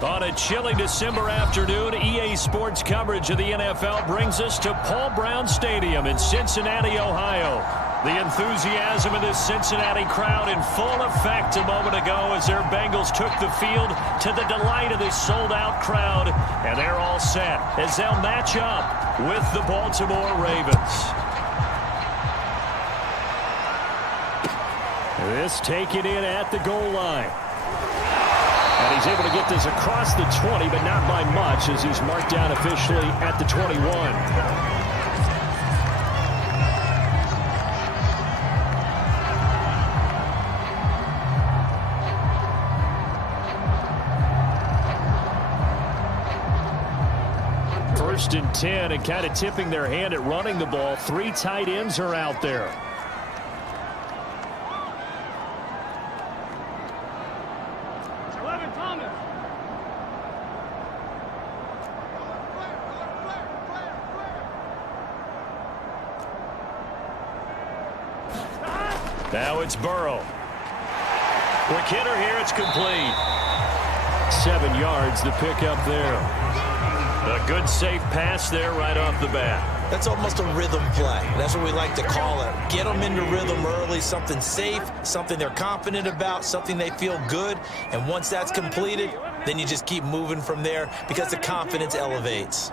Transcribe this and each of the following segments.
On a chilly December afternoon, EA Sports coverage of the NFL brings us to Paul Brown Stadium in Cincinnati, Ohio. The enthusiasm of this Cincinnati crowd in full effect a moment ago as their Bengals took the field to the delight of this sold-out crowd. And they're all set as they'll match up with the Baltimore Ravens. This taken in at the goal line. And he's able to get this across the 20, but not by much as he's marked down officially at the 21. First and 10, and kind of tipping their hand at running the ball. 3 tight ends are out there. Now it's Burrow. Quick hitter here. It's complete. 7 yards the pickup there. A good safe pass there right off the bat. That's almost a rhythm play. That's what we like to call it. Get them into rhythm early, something safe, something they're confident about, something they feel good. And once that's completed, then you just keep moving from there because the confidence elevates.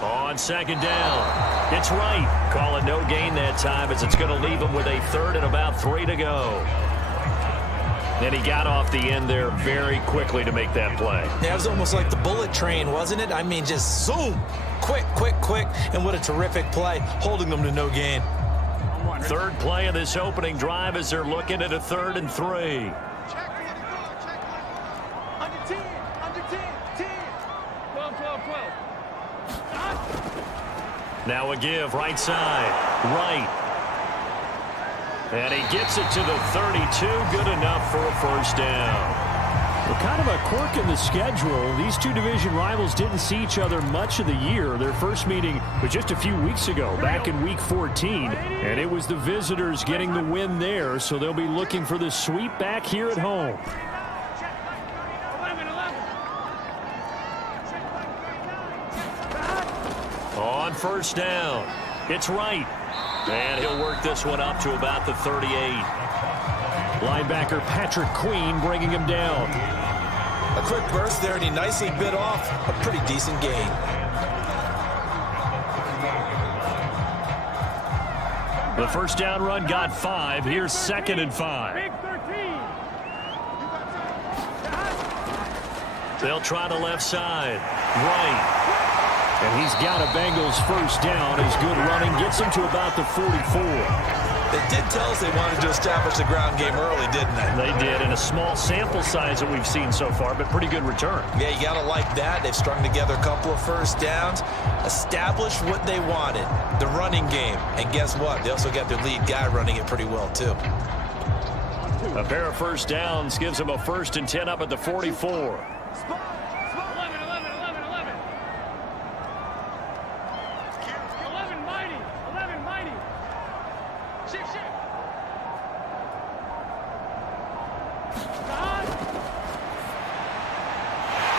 On second down, it's right. Call it no gain that time as it's going to leave him with a third and about 3 to go. And he got off the end there very quickly to make that play. Yeah, it was almost like the bullet train, wasn't it? I mean, just zoom. Quick, quick, quick. And what a terrific play, holding them to no gain. Third play of this opening drive as they're looking at a 3rd and 3. Now a give, right side, right. And he gets it to the 32, good enough for a first down. Well, kind of a quirk in the schedule. These two division rivals didn't see each other much of the year. Their first meeting was just a few weeks ago, back in Week 14. And it was the visitors getting the win there, so they'll be looking for the sweep back here at home. On first down, it's right. And he'll work this one up to about the 38. Linebacker Patrick Queen bringing him down. A quick burst there, and he nicely bit off a pretty decent gain. The first down run got 5. Here's 2nd and 5. They'll try the left side. Right. And he's got a Bengals first down. His good running gets him to about the 44. They did tell us they wanted to establish the ground game early, didn't they? They did, in a small sample size that we've seen so far, but pretty good return. Yeah, you got to like that. They've strung together a couple of first downs, established what they wanted, the running game. And guess what? They also got their lead guy running it pretty well, too. A pair of first downs gives them a 1st and 10 up at the 44.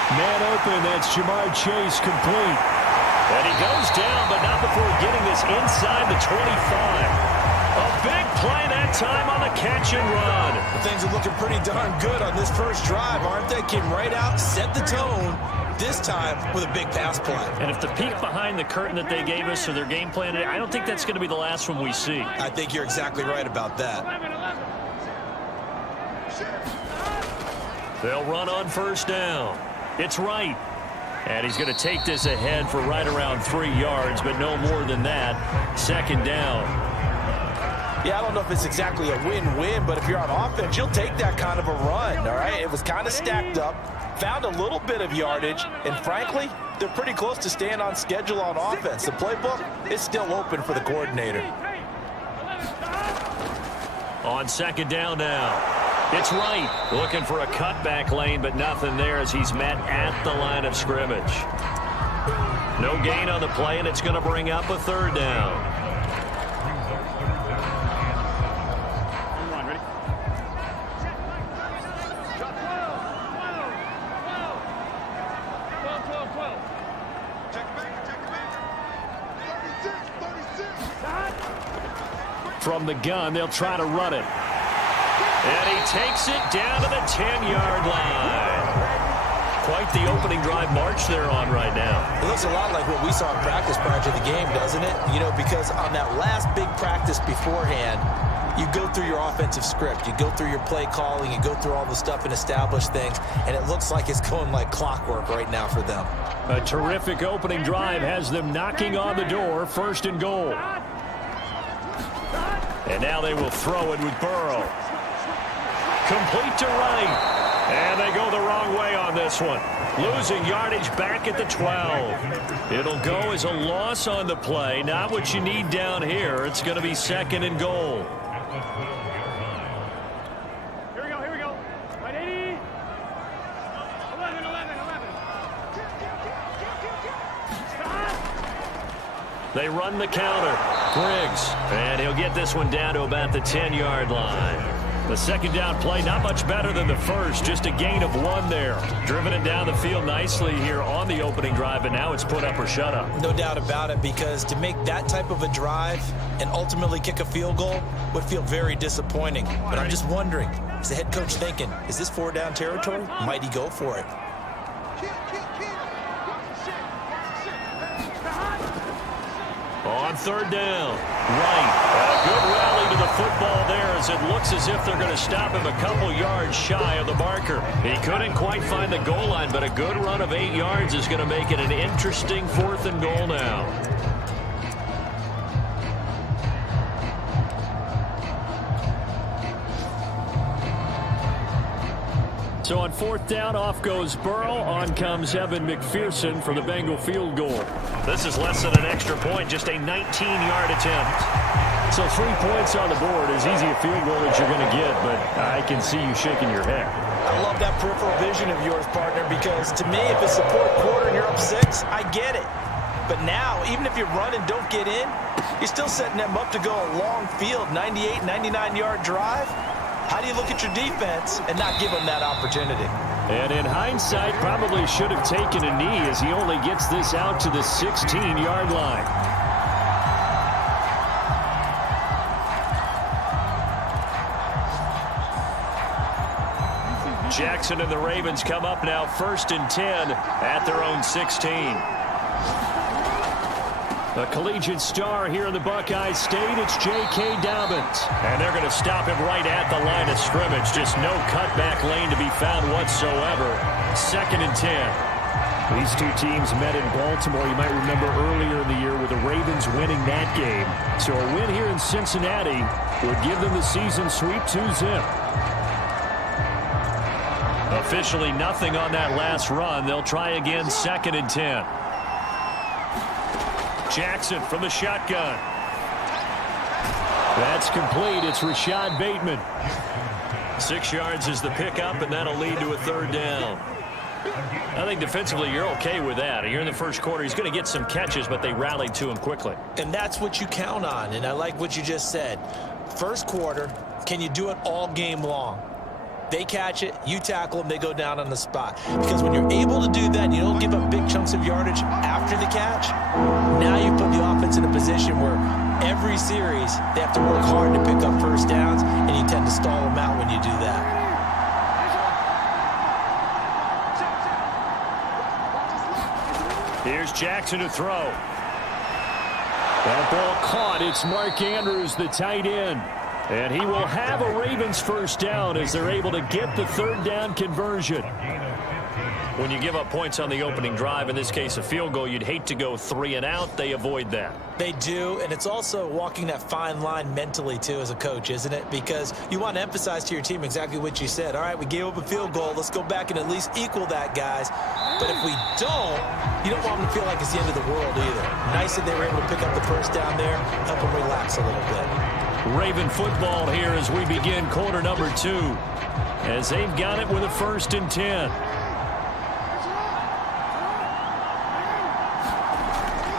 Man open, that's Jamar Chase complete. And he goes down, but not before getting this inside the 25. A big play that time on the catch and run. Things are looking pretty darn good on this first drive, aren't they? Came right out, set the tone, this time with a big pass play. And if the peek behind the curtain that they gave us or their game plan, I don't think that's going to be the last one we see. I think you're exactly right about that. They'll run on first down. It's right. And he's going to take this ahead for right around 3 yards, but no more than that. Second down. Yeah, I don't know if it's exactly a win-win, but if you're on offense, you'll take that kind of a run, all right? It was kind of stacked up, found a little bit of yardage, and frankly, they're pretty close to staying on schedule on offense. The playbook is still open for the coordinator. On second down now. It's right. Looking for a cutback lane, but nothing there as he's met at the line of scrimmage. No gain on the play, and it's going to bring up a third down. From the gun, they'll try to run it. And he takes it down to the 10-yard line. Quite the opening drive march they're on right now. It looks a lot like what we saw in practice prior to the game, doesn't it? You know, because on that last big practice beforehand, you go through your offensive script. You go through your play calling. You go through all the stuff and establish things. And it looks like it's going like clockwork right now for them. A terrific opening drive has them knocking on the door. First and goal. And now they will throw it with Burrow. Complete to right. And they go the wrong way on this one. Losing yardage back at the 12. It'll go as a loss on the play. Not what you need down here. It's going to be second and goal. Here we go. Right, 80. 11. They run the counter. Griggs. And he'll get this one down to about the 10-yard line. The second down play, not much better than the first. Just a gain of 1 there. Driven it down the field nicely here on the opening drive, and now it's put up or shut up. No doubt about it, because to make that type of a drive and ultimately kick a field goal would feel very disappointing. But I'm just wondering, is the head coach thinking, is this 4-down territory? Might he go for it? On third down, right. A good rally to the football there as it looks as if they're going to stop him a couple yards shy of the marker. He couldn't quite find the goal line, but a good run of 8 yards is going to make it an interesting 4th and goal now. So on 4th down, off goes Burrow. On comes Evan McPherson for the Bengal field goal. This is less than an extra point, just a 19-yard attempt. So 3 points on the board, as easy a field goal as you're going to get, but I can see you shaking your head. I love that peripheral vision of yours, partner, because to me, if it's the 4th quarter and you're up 6, I get it. But now, even if you run and don't get in, you're still setting them up to go a long field, 98, 99-yard drive. How do you look at your defense and not give them that opportunity? And in hindsight, probably should have taken a knee as he only gets this out to the 16-yard line. Jackson and the Ravens come up now 1st and 10 at their own 16. A collegiate star here in the Buckeye State, it's J.K. Dobbins. And they're going to stop him right at the line of scrimmage. Just no cutback lane to be found whatsoever. 2nd and 10. These two teams met in Baltimore, you might remember earlier in the year, with the Ravens winning that game. So a win here in Cincinnati would give them the season sweep 2-zip. Officially nothing on that last run. They'll try again 2nd and 10. Jackson from the shotgun. That's complete. It's Rashad Bateman. 6 yards is the pickup, and that'll lead to a 3rd down. I think defensively you're okay with that. You're in the first quarter. He's going to get some catches, but they rallied to him quickly. And that's what you count on, and I like what you just said. First quarter, can you do it all game long? They catch it, you tackle them, they go down on the spot. Because when you're able to do that, you don't give up big chunks of yardage after the catch, now you put the offense in a position where every series they have to work hard to pick up first downs, and you tend to stall them out when you do that. Here's Jackson to throw. That ball caught. It's Mark Andrews, the tight end. And he will have a Ravens first down as they're able to get the third down conversion. When you give up points on the opening drive, in this case a field goal, you'd hate to go 3 and out. They avoid that. They do, and it's also walking that fine line mentally, too, as a coach, isn't it? Because you want to emphasize to your team exactly what you said. All right, we gave up a field goal. Let's go back and at least equal that, guys. But if we don't, you don't want them to feel like it's the end of the world either. Nice that they were able to pick up the first down there, help them relax a little bit. Raven football here as we begin quarter number 2, as they've got it with a 1st and 10.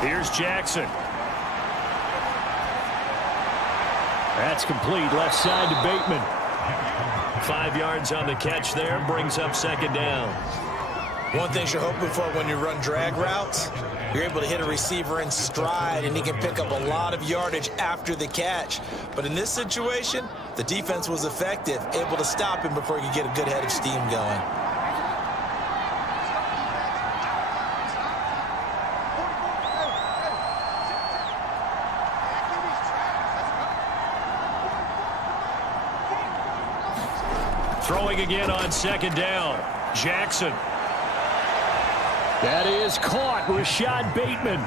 Here's Jackson. That's complete, left side to Bateman. 5 yards on the catch there, brings up 2nd down. One thing you're hoping for when you run drag routes, you're able to hit a receiver in stride, and he can pick up a lot of yardage after the catch. But in this situation, the defense was effective, able to stop him before he could get a good head of steam going. Throwing again on 2nd down. Jackson. That is caught. Rashad Bateman.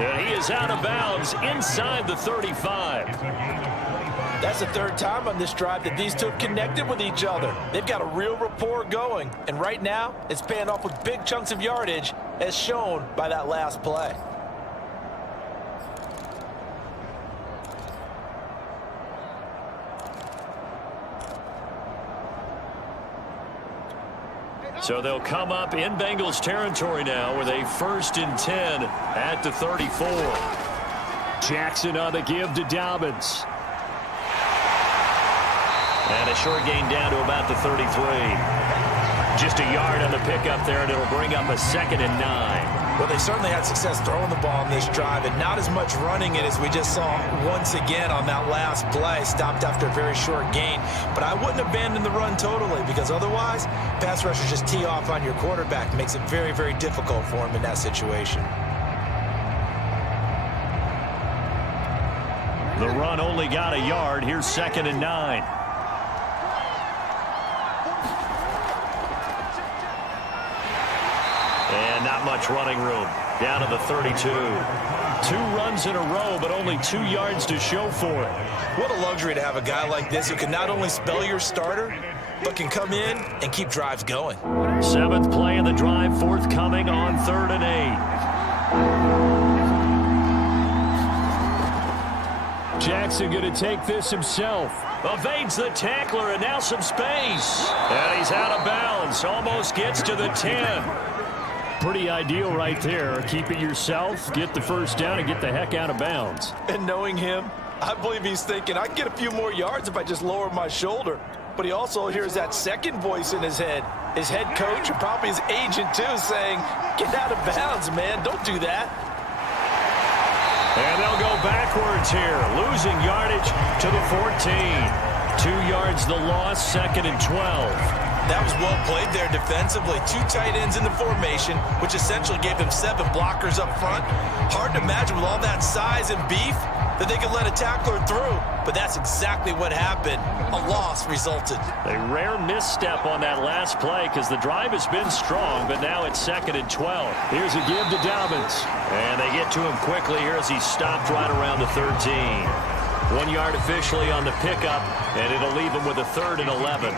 And he is out of bounds inside the 35. That's the 3rd time on this drive that these two have connected with each other. They've got a real rapport going. And right now, it's paying off with big chunks of yardage, as shown by that last play. So they'll come up in Bengals territory now with a 1st and 10 at the 34. Jackson on the give to Dobbins. And a short gain down to about the 33. Just a yard on the pickup there, and it'll bring up a 2nd and 9. Well, they certainly had success throwing the ball on this drive, and not as much running it as we just saw once again on that last play. Stopped after a very short gain. But I wouldn't abandon the run totally, because otherwise, pass rushers just tee off on your quarterback. It makes it very, very difficult for him in that situation. The run only got a yard. Here's 2nd and 9. And not much running room. Down to the 32. 2 runs in a row, but only 2 yards to show for it. What a luxury to have a guy like this who can not only spell your starter, but can come in and keep drives going. 7th play in the drive, forthcoming on 3rd and 8. Jackson going to take this himself. Evades the tackler, and now some space. And he's out of bounds. Almost gets to the 10. Pretty ideal right there. Keep it yourself, get the first down, and get the heck out of bounds. And knowing him, I believe he's thinking, I can get a few more yards if I just lower my shoulder. But he also hears that second voice in his head. His head coach and probably his agent, too, saying, get out of bounds, man. Don't do that. And they'll go backwards here, losing yardage to the 14. 2 yards the loss, 2nd and 12. That was well played there defensively. 2 tight ends in the formation, which essentially gave them 7 blockers up front. Hard to imagine with all that size and beef that they could let a tackler through. But that's exactly what happened. A loss resulted. A rare misstep on that last play because the drive has been strong, but now it's 2nd and 12. Here's a give to Dobbins. And they get to him quickly here as he's stopped right around the 13. 1 yard officially on the pickup, and it'll leave him with a 3rd and 11.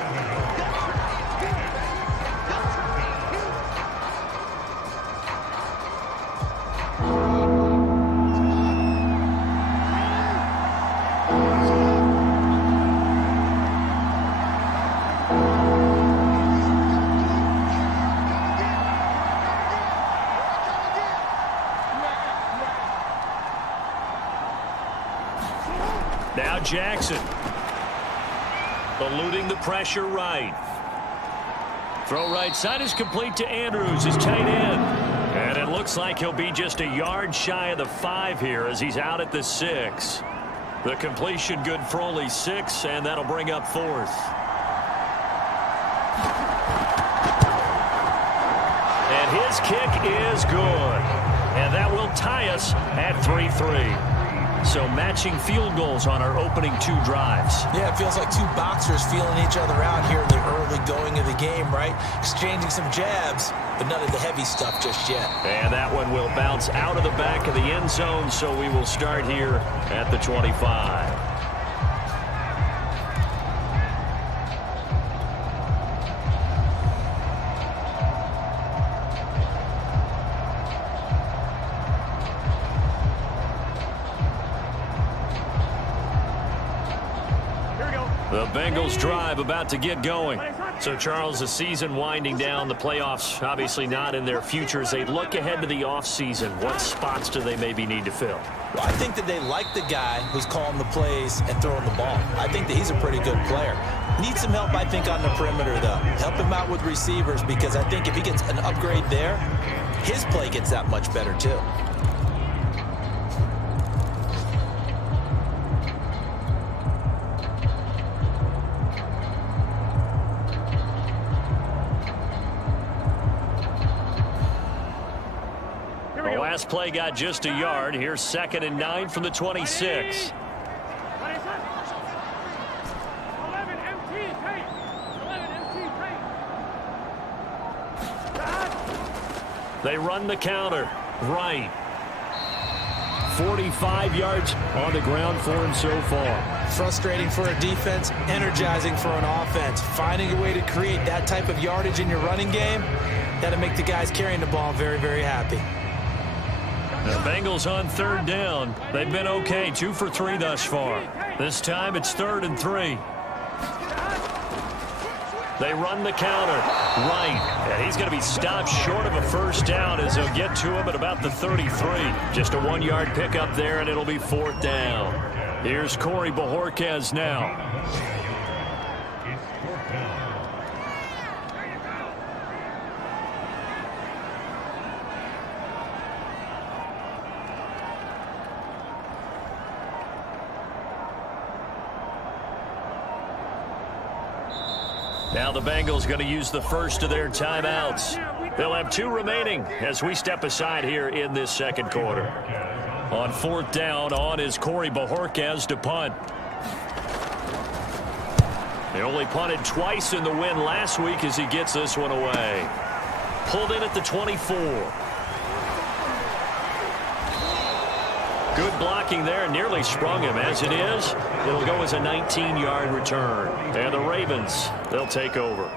Now Jackson eluding the pressure right. Throw right side is complete to Andrews, his tight end. And it looks like he'll be just a yard shy of the 5 here as he's out at the 6. The completion good for only 6, and that'll bring up 4th. And his kick is good. And that will tie us at 3-3. So matching field goals on our opening 2 drives. Yeah, it feels like 2 boxers feeling each other out here in the early going of the game, right? Exchanging some jabs, but none of the heavy stuff just yet. And that one will bounce out of the back of the end zone, so we will start here at the 25. The Bengals drive about to get going. So, Charles, the season winding down, the playoffs obviously not in their future. As they look ahead to the offseason, what spots do they maybe need to fill? Well, I think that they like the guy who's calling the plays and throwing the ball. I think that he's a pretty good player. Needs some help, I think, on the perimeter, though. Help him out with receivers, because I think if he gets an upgrade there, his play gets that much better, too. Last play got just a yard. Here's 2nd and 9 from the 26. 11 MT tape. 11 MT tape. They run the counter. Right. 45 yards on the ground for him so far. Frustrating for a defense, energizing for an offense. Finding a way to create that type of yardage in your running game, that'll make the guys carrying the ball very, very happy. The Bengals on 3rd down. They've been okay, 2 for 3 thus far. This time it's 3rd and 3. They run the counter. Right. And he's going to be stopped short of a 1st down as they'll get to him at about the 33. Just a 1-yard pickup there, and it'll be 4th down. Here's Corey Bojorquez now. Now the Bengals going to use the first of their timeouts. They'll have 2 remaining as we step aside here in this 2nd quarter. On 4th down, on is Corey Bojorquez to punt. They only punted twice in the win last week as he gets this one away. Pulled in at the 24. Good blocking there, nearly sprung him. As it is, it'll go as a 19-yard return. And the Ravens, they'll take over.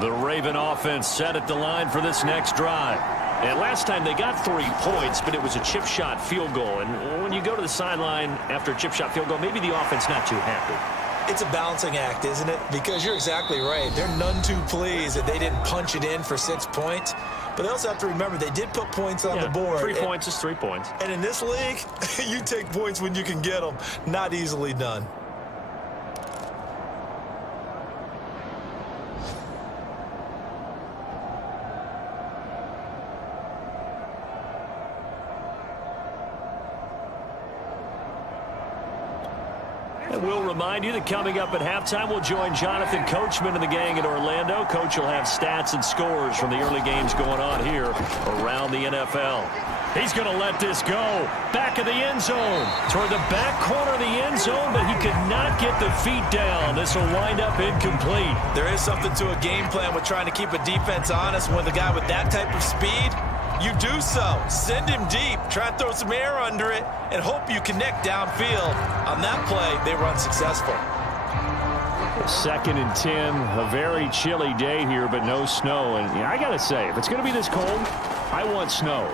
The Raven offense set at the line for this next drive. And last time they got 3 points, but it was a chip shot field goal. And when you go to the sideline after a chip shot field goal, maybe the offense not too happy. It's a balancing act, isn't it? Because you're exactly right. They're none too pleased that they didn't punch it in for 6 points. But they also have to remember they did put points on the board. 3 points is 3 points. And in this league, you take points when you can get them. Not easily done. And we'll remind you that coming up at halftime, we'll join Jonathan Coachman and the gang in Orlando. Coach will have stats and scores from the early games going on here around the NFL. He's going to let this go. Back of the end zone. Toward the back corner of the end zone, but he could not get the feet down. This will wind up incomplete. There is something to a game plan with trying to keep a defense honest when the guy with that type of speed, you do so. Send him deep. Try and throw some air under it and hope you connect downfield. On that play, they were unsuccessful. 2nd and 10. A very chilly day here, but no snow. And I got to say, if it's going to be this cold, I want snow.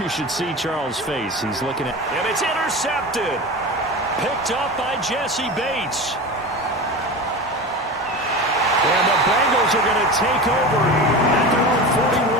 You should see Charles' face. He's looking at... And it's intercepted. Picked up by Jesse Bates. And the Bengals are going to take over at their own 41.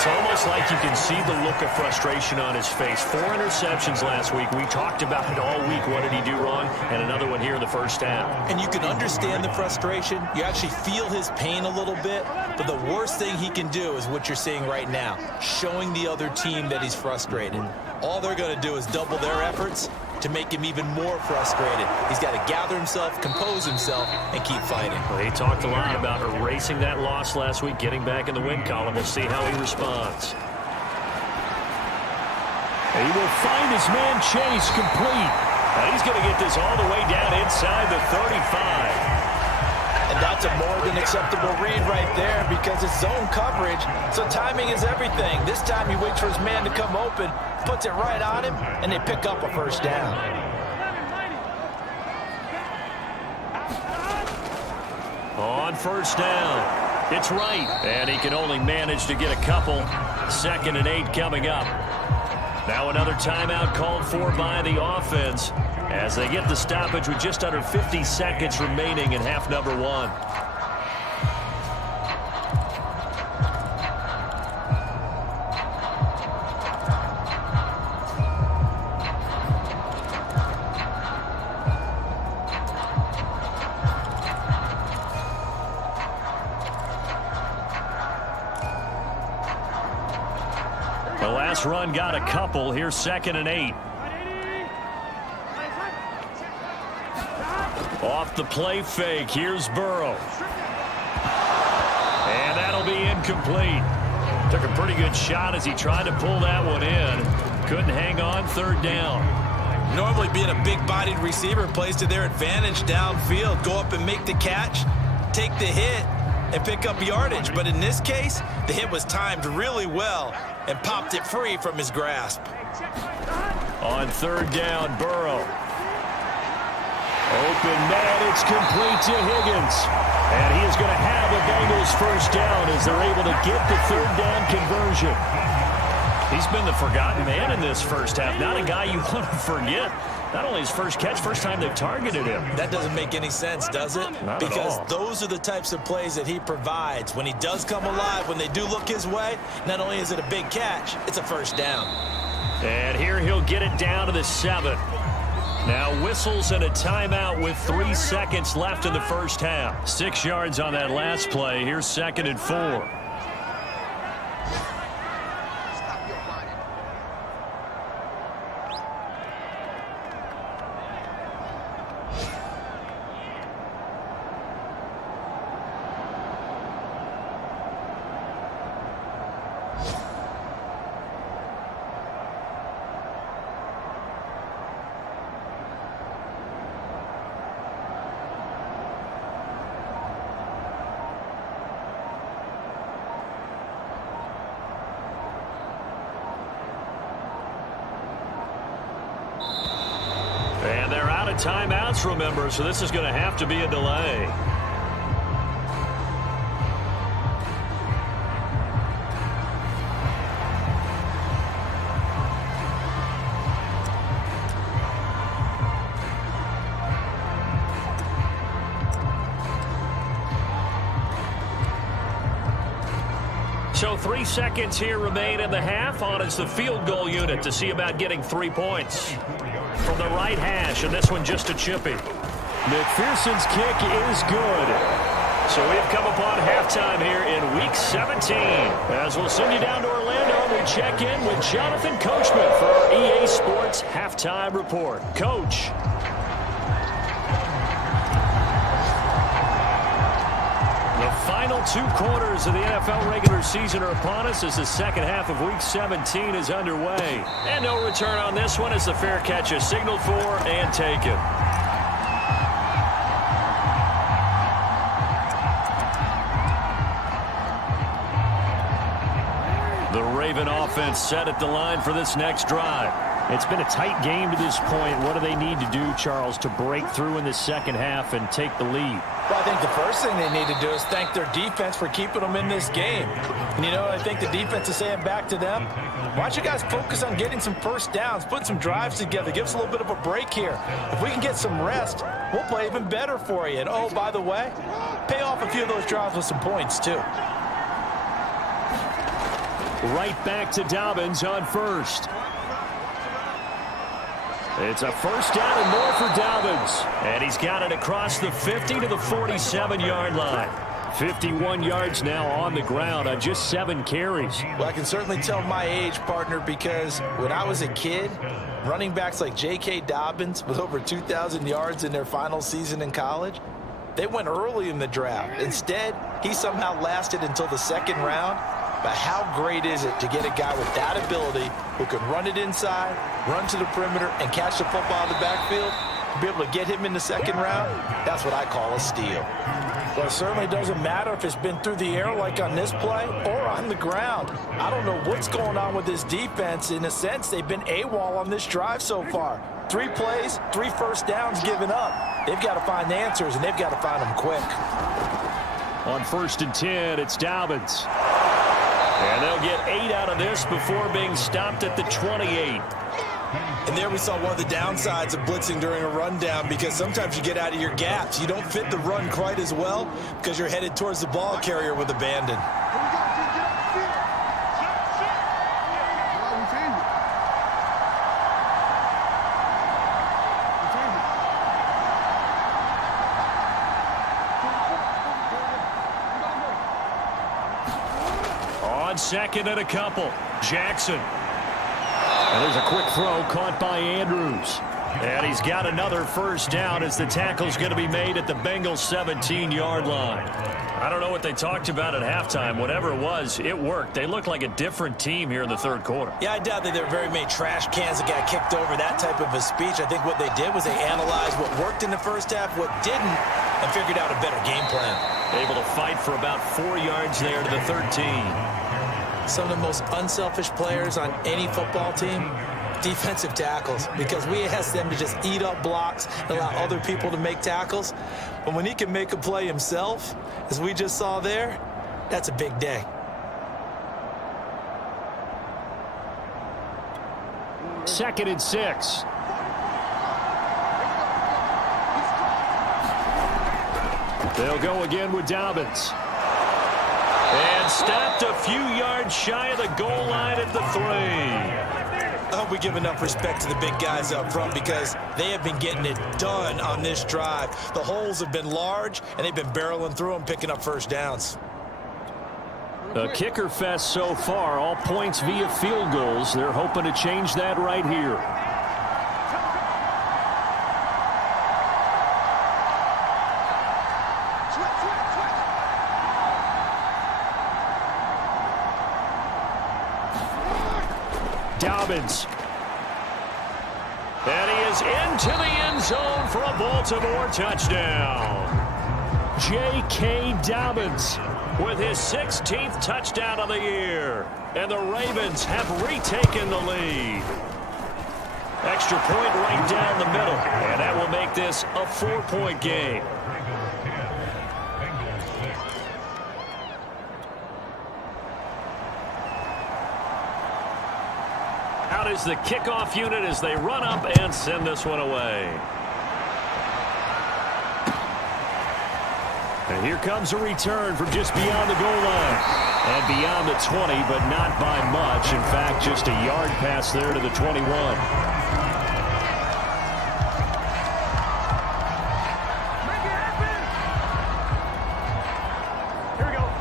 It's almost like you can see the look of frustration on his face. 4 interceptions last week. We talked about it all week. What did he do wrong? And another one here in the first half. And you can understand the frustration. You actually feel his pain a little bit. But the worst thing he can do is what you're seeing right now, showing the other team that he's frustrated. All they're going to do is double their efforts to make him even more frustrated. He's got to gather himself, compose himself, and keep fighting. Well, he talked a lot about erasing that loss last week, getting back in the win column. We'll see how he responds. He will find his man Chase complete. Now he's going to get this all the way down inside the 35. And that's a more than acceptable read right there because it's zone coverage, so timing is everything. This time he waits for his man to come open, puts it right on him, and they pick up a first down. On first down, it's right. And he can only manage to get a couple. 2nd and 8 coming up. Now another timeout called for by the offense as they get the stoppage with just under 50 seconds remaining in half number 1. The last run got a couple. Here's 2nd and 8. Off the play fake. Here's Burrow. And that'll be incomplete. Took a pretty good shot as he tried to pull that one in. Couldn't hang on. 3rd down. Normally being a big-bodied receiver plays to their advantage downfield. Go up and make the catch, take the hit, and pick up yardage. But in this case, the hit was timed really well and popped it free from his grasp. On 3rd down, Burrow. Open man, it's complete to Higgins. And he is going to have a Bengals first down as they're able to get the 3rd down conversion. He's been the forgotten man in this first half. Not a guy you want to forget. Not only his first catch, first time they've targeted him. That doesn't make any sense, does it? Not because at all. those are the types of plays that he provides. When he does come alive, when they do look his way, not only is it a big catch, it's a first down. And here he'll get it down to the 7. Now whistles and a timeout with 3 seconds left in the first half. 6 yards on that last play. Here's 2nd and 4. And they're out of timeouts, remember, so this is going to have to be a delay. So 3 seconds here remain in the half. On is the field goal unit to see about getting 3 points. From the right hash, and this one just a chippy. McPherson's kick is good. So we've come upon halftime here in Week 17. As we'll send you down to Orlando, we check in with Jonathan Coachman for our EA Sports Halftime Report. Coach. The final 2 quarters of the NFL regular season are upon us as the second half of Week 17 is underway. And no return on this one as the fair catch is signaled for and taken. The Raven offense set at the line for this next drive. It's been a tight game to this point. What do they need to do, Charles, to break through in the second half and take the lead? Well, I think the first thing they need to do is thank their defense for keeping them in this game. And you know, I think the defense is saying back to them, why don't you guys focus on getting some first downs, put some drives together, give us a little bit of a break here. If we can get some rest, we'll play even better for you. And, oh, by the way, pay off a few of those drives with some points, too. Right back to Dobbins on first. It's a first down and more for Dobbins. And he's got it across the 50 to the 47-yard line. 51 yards now on the ground on just 7 carries. Well, I can certainly tell my age, partner, because when I was a kid, running backs like J.K. Dobbins with over 2,000 yards in their final season in college, they went early in the draft. Instead, he somehow lasted until the 2nd round. But how great is it to get a guy with that ability who can run it inside, run to the perimeter, and catch the football in the backfield? To be able to get him in the 2nd round, that's what I call a steal. Well, it certainly doesn't matter if it's been through the air like on this play or on the ground. I don't know what's going on with this defense. In a sense, they've been AWOL on this drive so far. 3 plays, 3 first downs given up. They've got to find answers, and they've got to find them quick. On 1st and 10, it's Dobbins. And they'll get 8 out of this before being stopped at the 28. And there we saw one of the downsides of blitzing during a rundown, because sometimes you get out of your gaps. You don't fit the run quite as well because you're headed towards the ball carrier with abandon. On 2nd and a couple, Jackson. And there's a quick throw caught by Andrews. And he's got another first down as the tackle's going to be made at the Bengals 17-yard line. I don't know what they talked about at halftime. Whatever it was, it worked. They looked like a different team here in the 3rd quarter. Yeah, I doubt that there were very many trash cans that got kicked over, that type of a speech. I think what they did was they analyzed what worked in the first half, what didn't, and figured out a better game plan. Able to fight for about 4 yards there to the 13. Some of the most unselfish players on any football team, defensive tackles, because we ask them to just eat up blocks and allow other people to make tackles. But when he can make a play himself, as we just saw there, that's a big day. Second and 6. They'll go again with Dobbins. And stopped a few yards shy of the goal line at the 3. I hope we give enough respect to the big guys up front, because they have been getting it done on this drive. The holes have been large, and they've been barreling through them, picking up first downs. A kicker fest so far, all points via field goals. They're hoping to change that right here. Dobbins. And he is into the end zone for a Baltimore touchdown. J.K. Dobbins with his 16th touchdown of the year. And the Ravens have retaken the lead. Extra point right down the middle. And that will make this a 4-point game. Out is the kickoff unit as they run up and send this one away. And here comes a return from just beyond the goal line. And beyond the 20, but not by much. In fact, just a yard pass there to the 21.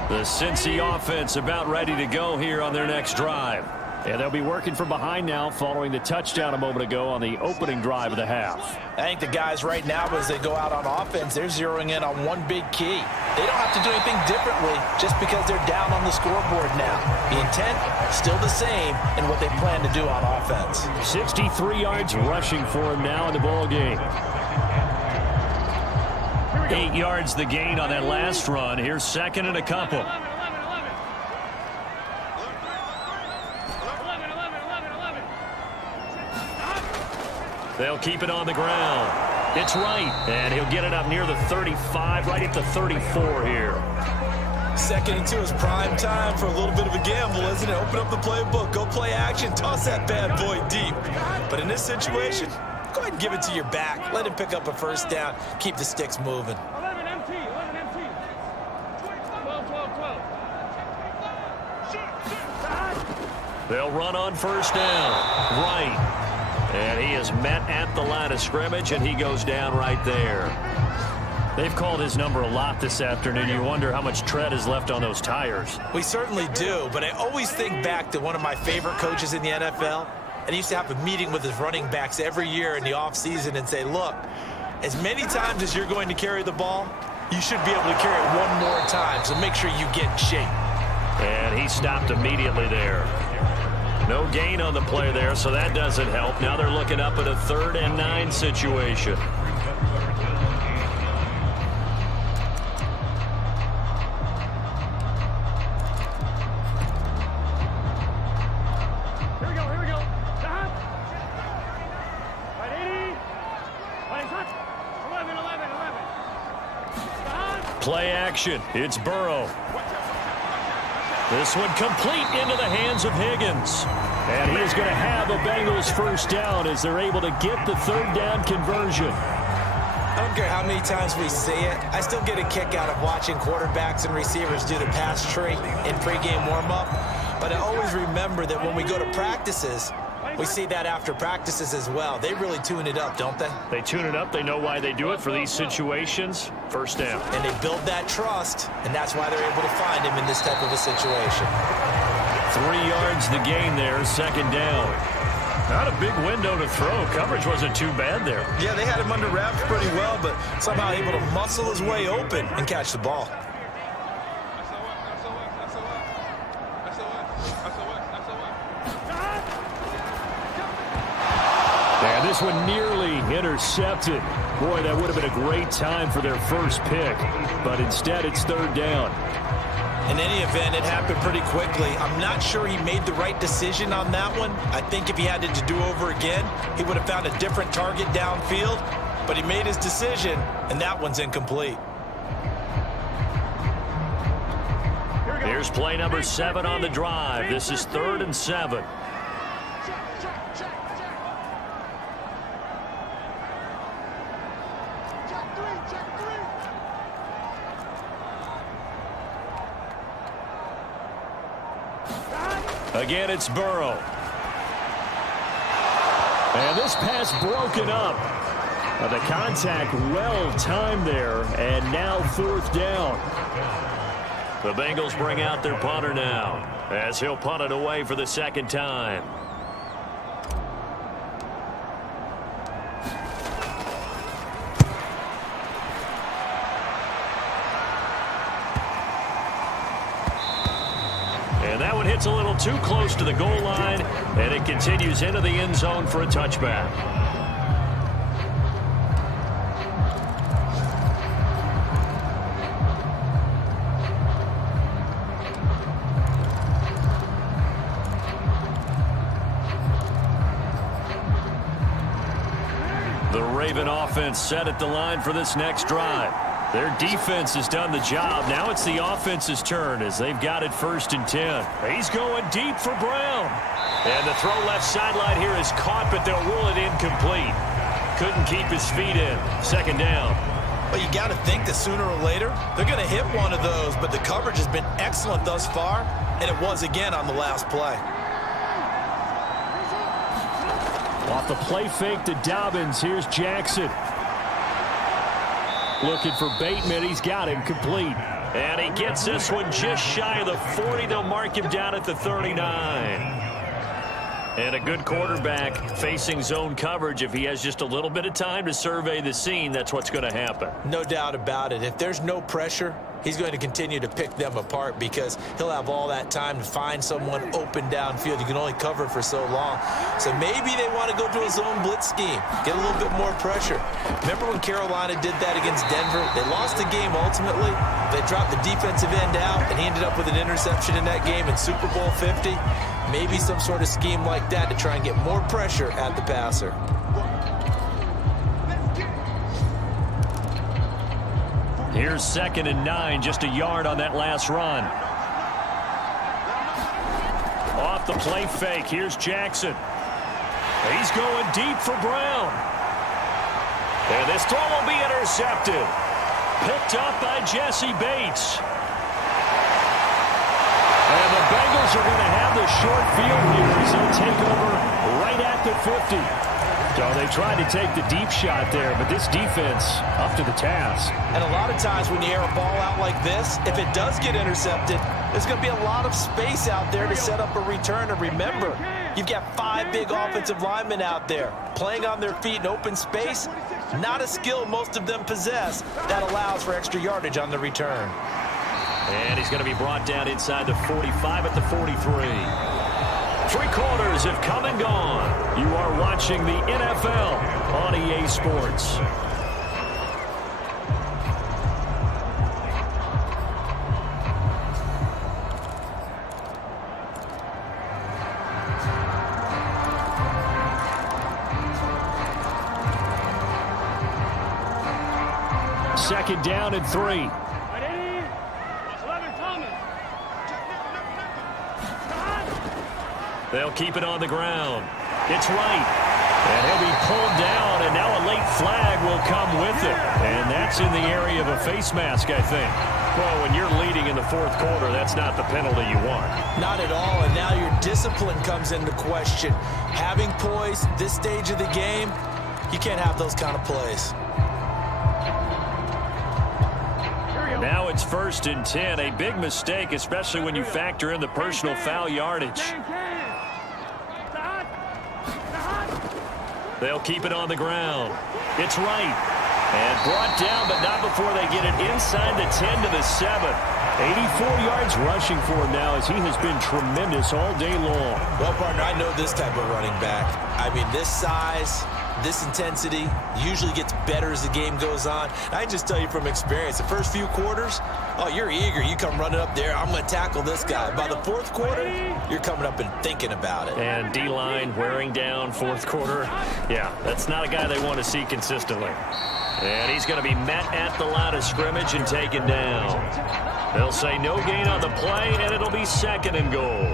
The Cincy offense about ready to go here on their next drive. And they'll be working from behind now following the touchdown a moment ago on the opening drive of the half. I think the guys right now, as they go out on offense, they're zeroing in on one big key. They don't have to do anything differently just because they're down on the scoreboard now. The intent, still the same in what they plan to do on offense. 63 yards rushing for him now in the ball game. 8 yards the gain on that last run. Here's 2nd and a couple. They'll keep it on the ground. It's right, and he'll get it up near the 35, right at the 34 here. 2nd and 2 is prime time for a little bit of a gamble, isn't it? Open up the playbook, go play action, toss that bad boy deep. But in this situation, go ahead and give it to your back. Let him pick up a first down. Keep the sticks moving. 11 MT, 11 MT. 12, 12, 12. They'll run on first down. Right. And he is met at the line of scrimmage, and he goes down right there. They've called his number a lot this afternoon. You wonder how much tread is left on those tires. We certainly do, but I always think back to one of my favorite coaches in the NFL, and he used to have a meeting with his running backs every year in the offseason and say, look, as many times as you're going to carry the ball, you should be able to carry it one more time, so make sure you get in shape. And he stopped immediately there. No gain on the play there, so that doesn't help. Now they're looking up at a 3rd and 9 situation. Here we go. Stop. Right, 80. Right, hot. 11. Stop. Play action. It's Burrow. This one complete into the hands of Higgins. And he is going to have a Bengals first down as they're able to get the 3rd down conversion. I don't care how many times we see it. I still get a kick out of watching quarterbacks and receivers do the pass tree in pregame warm-up. But I always remember that when we go to practices, we see that after practices as well. They really tune it up, don't they? They tune it up. They know why they do it for these situations. First down. And they build that trust, and that's why they're able to find him in this type of a situation. 3 yards the gain there, 2nd down. Not a big window to throw. Coverage wasn't too bad there. Yeah, they had him under wraps pretty well, but somehow able to muscle his way open and catch the ball. And this one nearly intercepted. Boy, that would have been a great time for their first pick. But instead, it's 3rd down. In any event, it happened pretty quickly. I'm not sure he made the right decision on that one. I think if he had it to do over again, he would have found a different target downfield. But he made his decision, and that one's incomplete. Here's play number 7 on the drive. This is 3rd and 7. Again, it's Burrow. And this pass broken up. The contact well timed there, and now 4th down. The Bengals bring out their punter now, as he'll punt it away for the 2nd time. And that one hits a little too close to the goal line, and it continues into the end zone for a touchback. The Raven offense set at the line for this next drive. Their defense has done the job. Now it's the offense's turn as they've got it 1st and 10. He's going deep for Brown. And the throw left sideline here is caught, but they'll rule it incomplete. Couldn't keep his feet in. 2nd down. Well, you got to think that sooner or later, they're going to hit one of those, but the coverage has been excellent thus far, and it was again on the last play. Off the play fake to Dobbins, here's Jackson. Looking for Bateman, he's got him complete. And he gets this one just shy of the 40. They'll mark him down at the 39. And a good quarterback facing zone coverage. If he has just a little bit of time to survey the scene, that's what's going to happen. No doubt about it. If there's no pressure, he's going to continue to pick them apart because he'll have all that time to find someone open downfield. You can only cover for so long. So maybe they want to go to a zone blitz scheme, get a little bit more pressure. Remember when Carolina did that against Denver? They lost the game ultimately. They dropped the defensive end out, and he ended up with an interception in that game in Super Bowl 50. Maybe some sort of scheme like that to try and get more pressure at the passer. Here's 2nd and 9, just a yard on that last run. Off the play fake, here's Jackson. He's going deep for Brown. And this throw will be intercepted. Picked up by Jesse Bates. And And the Bengals are going to have the short field here as they'll take over right at the 50. So they tried to take the deep shot there, but this defense up to the task. And a lot of times when you air a ball out like this, if it does get intercepted, there's going to be a lot of space out there to set up a return. And remember, you've got 5 big offensive linemen out there playing on their feet in open space. Not a skill most of them possess that allows for extra yardage on the return. And he's going to be brought down inside the 45 at the 43. 3 quarters have come and gone. You are watching the NFL on EA Sports. Second down and 3. They'll keep it on the ground. It's right. And he'll be pulled down, and now a late flag will come with it. And that's in the area of a face mask, I think. Well, when you're leading in the 4th quarter, that's not the penalty you want. Not at all, and now your discipline comes into question. Having poise this stage of the game, you can't have those kind of plays. Now it's 1st and 10. A big mistake, especially when you factor in the personal foul yardage. They'll keep it on the ground. It's right. And brought down, but not before they get it inside the 10 to the 7. 84 yards rushing for him now as he has been tremendous all day long. Well, partner, I know this type of running back. I mean, this size, this intensity usually gets better as the game goes on. I just tell you from experience, the first few quarters, oh, you're eager. You come running up there, I'm going to tackle this guy. By the 4th quarter, you're coming up and thinking about it. And D-line wearing down 4th quarter. Yeah, that's not a guy they want to see consistently. And he's going to be met at the line of scrimmage and taken down. They'll say no gain on the play, and it'll be 2nd and goal.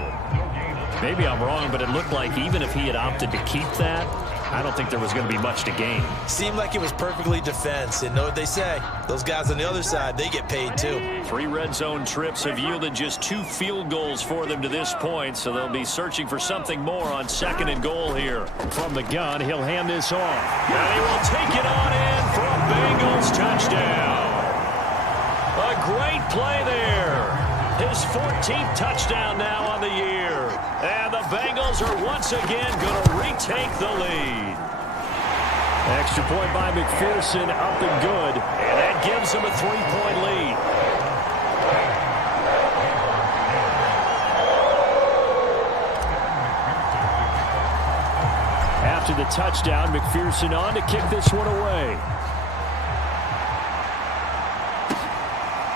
Maybe I'm wrong, but it looked like even if he had opted to keep that, I don't think there was going to be much to gain. Seemed like it was perfectly defense. And know what they say? Those guys on the other side, they get paid too. 3 red zone trips have yielded just 2 field goals for them to this point, so they'll be searching for something more on 2nd and goal here. From the gun, he'll hand this off. And he will take it on in for a Bengals touchdown. A great play there. His 14th touchdown now on the year. And the Bengals are once again going to retake the lead. Extra point by McPherson, up and good. And that gives them a 3-point lead. After the touchdown, McPherson on to kick this one away.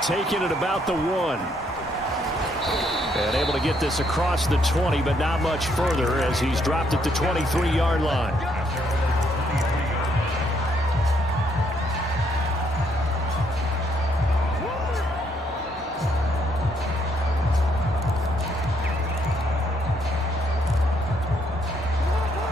Taking it about the 1. And able to get this across the 20, but not much further as he's dropped at the 23-yard line.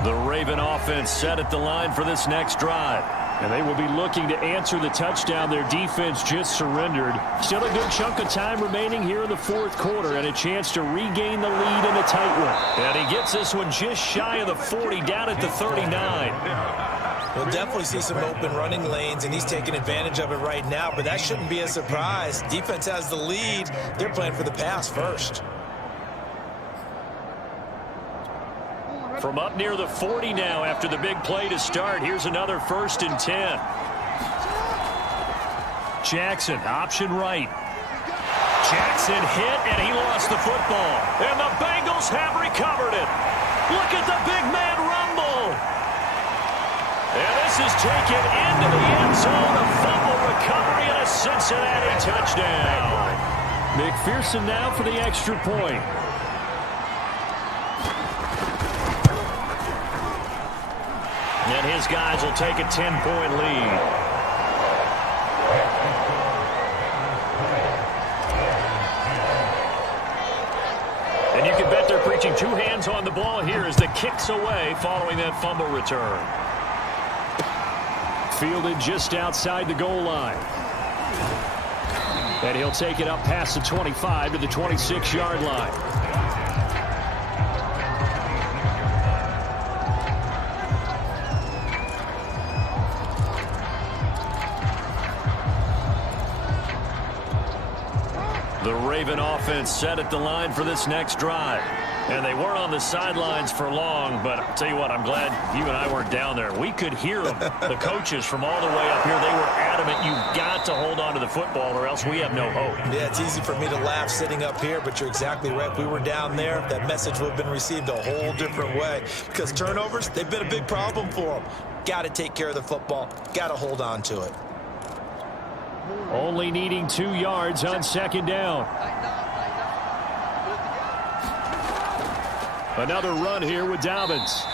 The Raven offense set at the line for this next drive. And they will be looking to answer the touchdown their defense just surrendered. Still a good chunk of time remaining here in the 4th quarter and a chance to regain the lead in a tight one. And he gets this one just shy of the 40, down at the 39. We'll definitely see some open running lanes, and he's taking advantage of it right now, but that shouldn't be a surprise. Defense has the lead. They're playing for the pass first. From up near the 40 now after the big play to start. Here's another 1st and 10. Jackson, option right. Jackson hit, and he lost the football. And the Bengals have recovered it. Look at the big man rumble. And this is taken into the end zone. A fumble recovery and a Cincinnati touchdown. McPherson now for the extra point. And his guys will take a 10-point lead. And you can bet they're preaching 2 hands on the ball here as the kick's away following that fumble return. Fielded just outside the goal line. And he'll take it up past the 25 to the 26-yard line. The Raven offense set at the line for this next drive. And they weren't on the sidelines for long, but I'll tell you what, I'm glad you and I weren't down there. We could hear them, the coaches from all the way up here. They were adamant, you've got to hold on to the football or else we have no hope. Yeah, it's easy for me to laugh sitting up here, but you're exactly right. If we were down there, that message would have been received a whole different way. Because turnovers, they've been a big problem for them. Got to take care of the football. Got to hold on to it. Only needing 2 yards on second down. Another run here with Dobbins.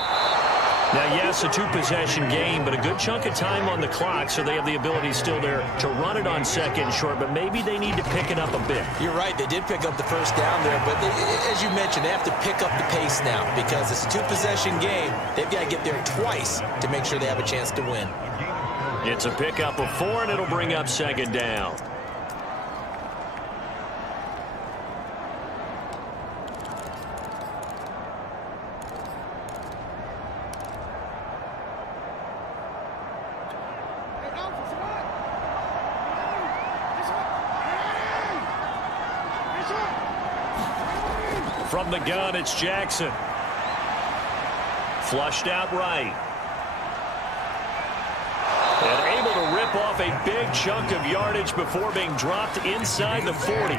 Now, yes, a 2-possession game, but a good chunk of time on the clock, so they have the ability still there to run it on second and short, but maybe they need to pick it up a bit. You're right. They did pick up the first down there, but as you mentioned, they have to pick up the pace now because it's a 2-possession game. They've got to get there twice to make sure they have a chance to win. It's a pickup of 4, and it'll bring up second down. From the gun, it's Jackson. Flushed out right. And able to rip off a big chunk of yardage before being dropped inside the 40.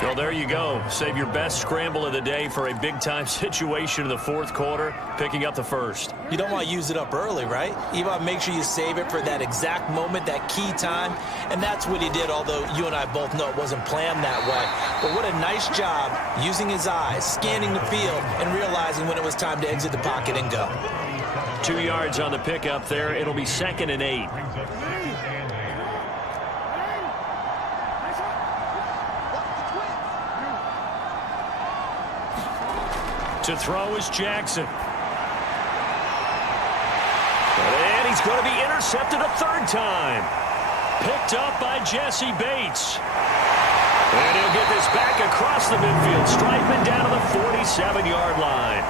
Well, there you go. Save your best scramble of the day for a big-time situation in the fourth quarter, picking up the first. You don't want to use it up early, right? You want to make sure you save it for that exact moment, that key time. And that's what he did, although you and I both know it wasn't planned that way. But what a nice job using his eyes, scanning the field, and realizing when it was time to exit the pocket and go. 2 yards on the pickup there. It'll be 2nd and 8. To throw is Jackson. And he's going to be intercepted a 3rd time. Picked up by Jesse Bates. And he'll get this back across the midfield. Strikeman down to the 47-yard line.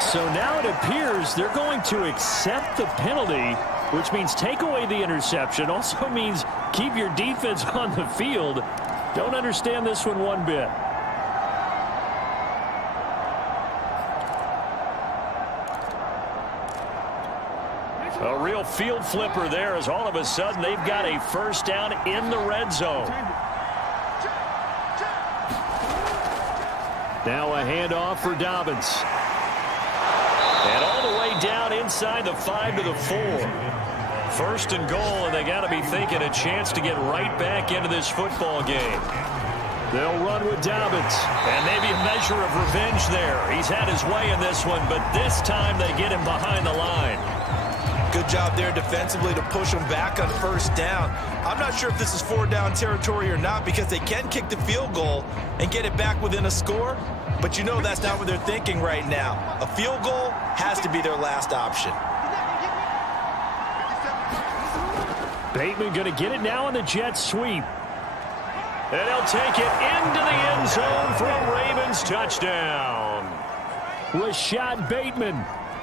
So now it appears they're going to accept the penalty, which means take away the interception. Also means keep your defense on the field. Don't understand this one bit. A real field flipper there as all of a sudden they've got a first down in the red zone. Now a handoff for Dobbins. And all the way down inside the 5 to the 4. 1st and goal, and they got to be thinking a chance to get right back into this football game. They'll run with Dobbins, and maybe a measure of revenge there. He's had his way in this one, but this time they get him behind the line. Good job there defensively to push him back on 1st down. I'm not sure if this is 4-down territory or not because they can kick the field goal and get it back within a score. But you know that's not what they're thinking right now. A field goal has to be their last option. Bateman going to get it now on the jet sweep. And he'll take it into the end zone for a Ravens touchdown. Rashad Bateman,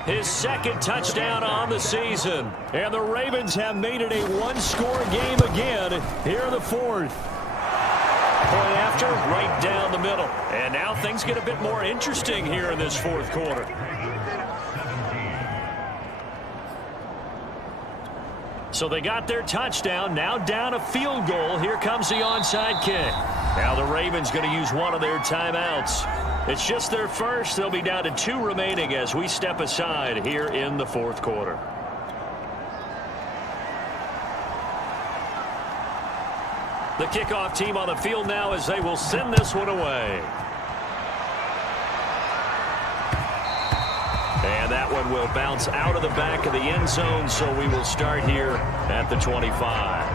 his 2nd touchdown on the season. And the Ravens have made it a 1-score game again here in the 4th. Point after, right down the middle. And now things get a bit more interesting here in this 4th quarter. So they got their touchdown, now down a field goal. Here comes the onside kick. Now the Ravens going to use one of their timeouts. It's just their first. They'll be down to 2 remaining as we step aside here in the 4th quarter. The kickoff team on the field now as they will send this one away. And that one will bounce out of the back of the end zone, so we will start here at the 25.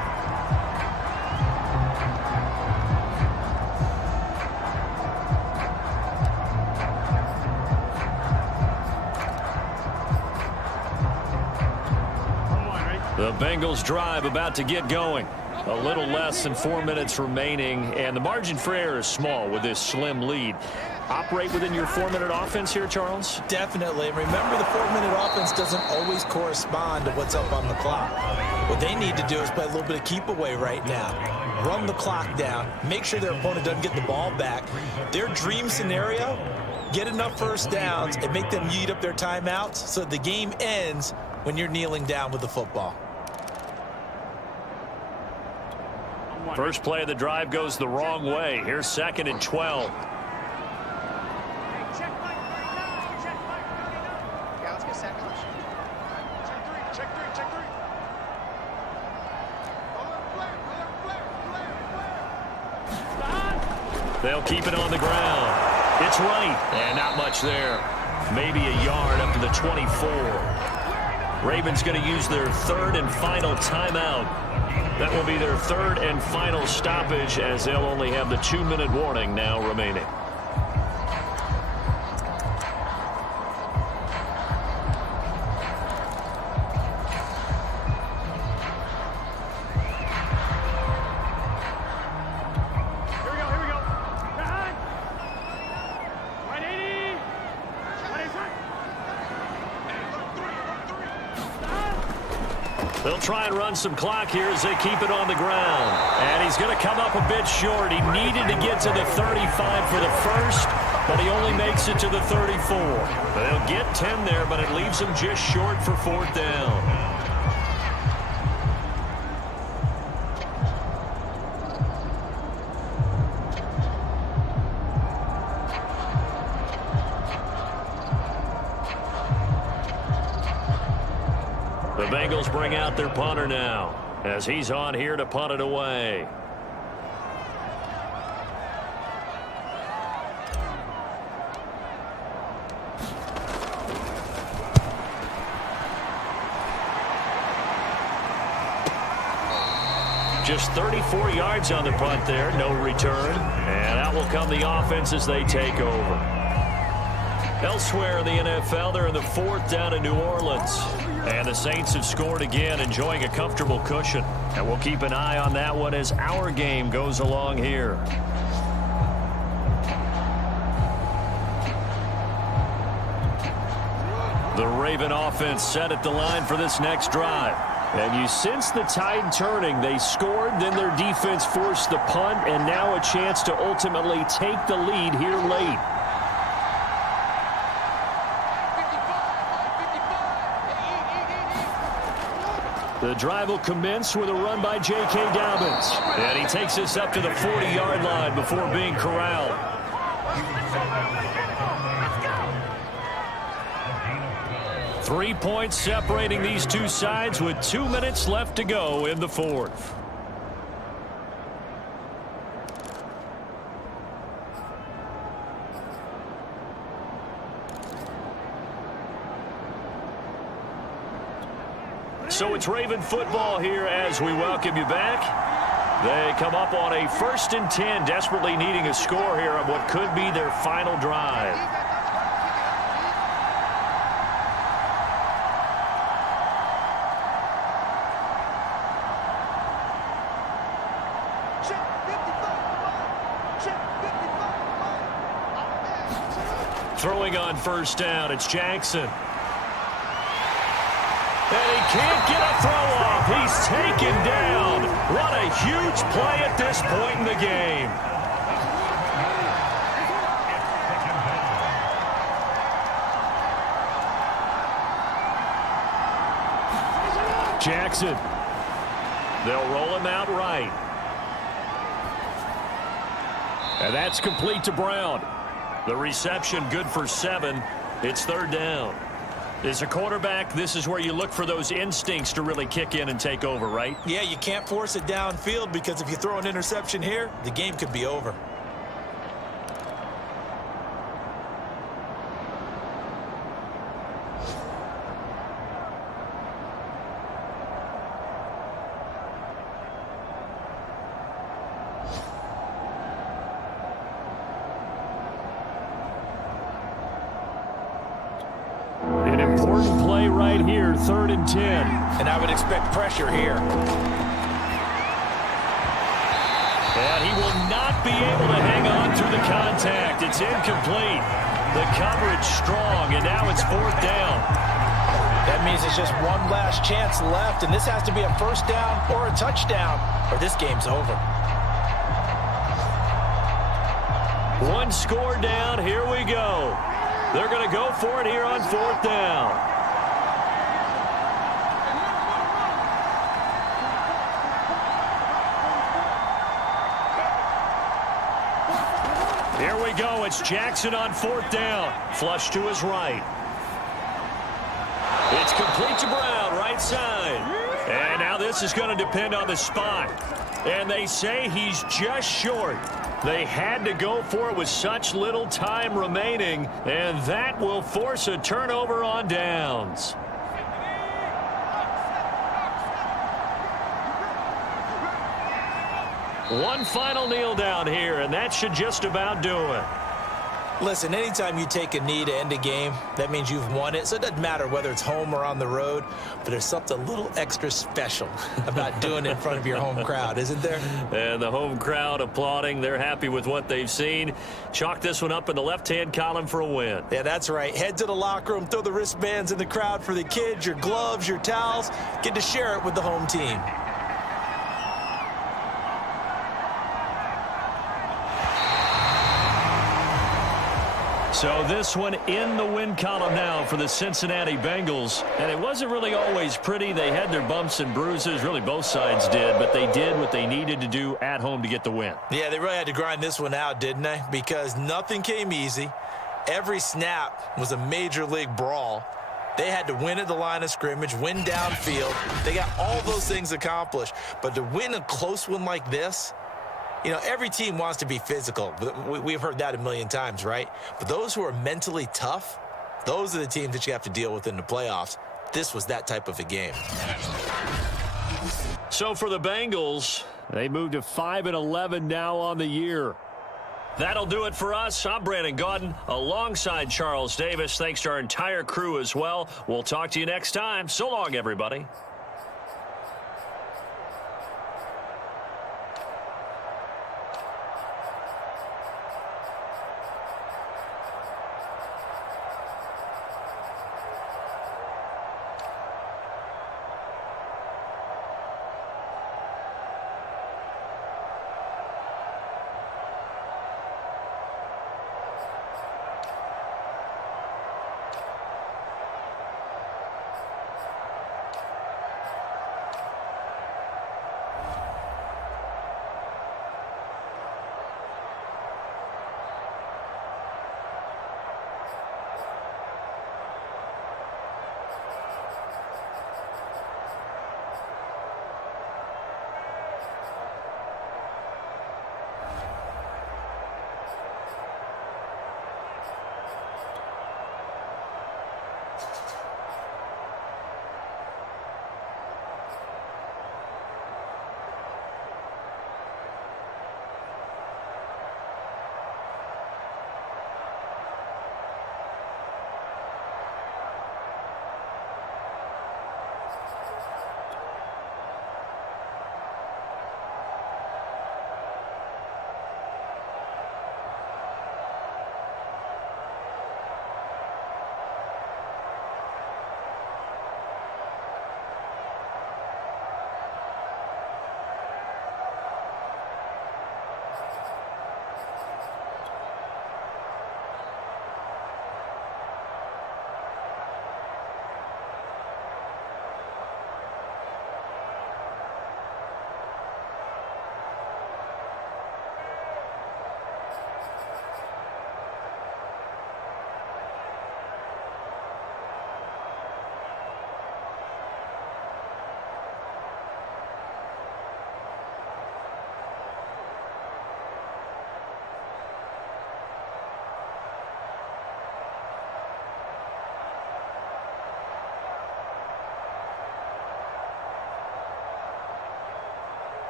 The Bengals drive about to get going. A little less than 4 minutes remaining, and the margin for error is small with this slim lead. Operate within your 4-minute offense here, Charles? Definitely. And remember, the 4-minute offense doesn't always correspond to what's up on the clock. What they need to do is play a little bit of keep away right now. Run the clock down. Make sure their opponent doesn't get the ball back. Their dream scenario, get enough first downs and make them eat up their timeouts so the game ends when you're kneeling down with the football. First play of the drive goes the wrong way. Here's 2nd and 12. They'll keep it on the ground. It's right, and not much there. Maybe a yard up to the 24. Ravens going to use their 3rd and final timeout. That will be their 3rd and final stoppage, as they'll only have the 2-minute warning now remaining. They'll try and run some clock here as they keep it on the ground. And he's going to come up a bit short. He needed to get to the 35 for the first, but he only makes it to the 34. They'll get 10 there, but it leaves him just short for 4th down. The Bengals bring out their punter now as he's on here to punt it away. Just 34 yards on the punt there, no return. And out will come the offense as they take over. Elsewhere in the NFL, they're in the 4th down in New Orleans. And the Saints have scored again, enjoying a comfortable cushion. And we'll keep an eye on that one as our game goes along here. The Raven offense set at the line for this next drive. And you sense the tide turning. They scored, then their defense forced the punt, and now a chance to ultimately take the lead here late. The drive will commence with a run by J.K. Dobbins. And he takes us up to the 40-yard line before being corralled. Three points separating these two sides with 2 minutes left to go in the 4th. So it's Raven football here as we welcome you back. They come up on a 1st and 10, desperately needing a score here on what could be their final drive. Throwing on 1st down, it's Jackson. And he can't get a throw off. He's taken down. What a huge play at this point in the game. Jackson. They'll roll him out right. And that's complete to Brown. The reception good for 7. It's 3rd down. As a quarterback, this is where you look for those instincts to really kick in and take over, right? Yeah, you can't force it downfield because if you throw an interception here, the game could be over. Important play right here, 3rd and 10. And I would expect pressure here. And he will not be able to hang on through the contact. It's incomplete. The coverage strong, and now it's 4th down. That means it's just one last chance left, and this has to be a first down or a touchdown, or this game's over. One score down. Here we go. They're going to go for it here on 4th down. Here we go. It's Jackson on 4th down. Flush to his right. It's complete to Brown, right side. And now this is going to depend on the spot. And they say he's just short. They had to go for it with such little time remaining, and that will force a turnover on downs. One final kneel down here, and that should just about do it. Listen, anytime you take a knee to end a game, that means you've won it. So it doesn't matter whether it's home or on the road, but there's something a little extra special about doing it in front of your home crowd, isn't there? And the home crowd applauding. They're happy with what they've seen. Chalk this one up in the left-hand column for a win. Yeah, that's right. Head to the locker room, throw the wristbands in the crowd for the kids, your gloves, your towels. Get to share it with the home team. So this one in the win column now for the Cincinnati Bengals. And it wasn't really always pretty. They had their bumps and bruises. Really, both sides did. But they did what they needed to do at home to get the win. Yeah, they really had to grind this one out, didn't they? Because nothing came easy. Every snap was a major league brawl. They had to win at the line of scrimmage, win downfield. They got all those things accomplished. But to win a close one like this, you know, every team wants to be physical. We've heard that a million times, right? But those who are mentally tough, those are the teams that you have to deal with in the playoffs. This was that type of a game. So for the Bengals, they moved to 5-11 now on the year. That'll do it for us. I'm Brandon Gaudin alongside Charles Davis. Thanks to our entire crew as well. We'll talk to you next time. So long, everybody.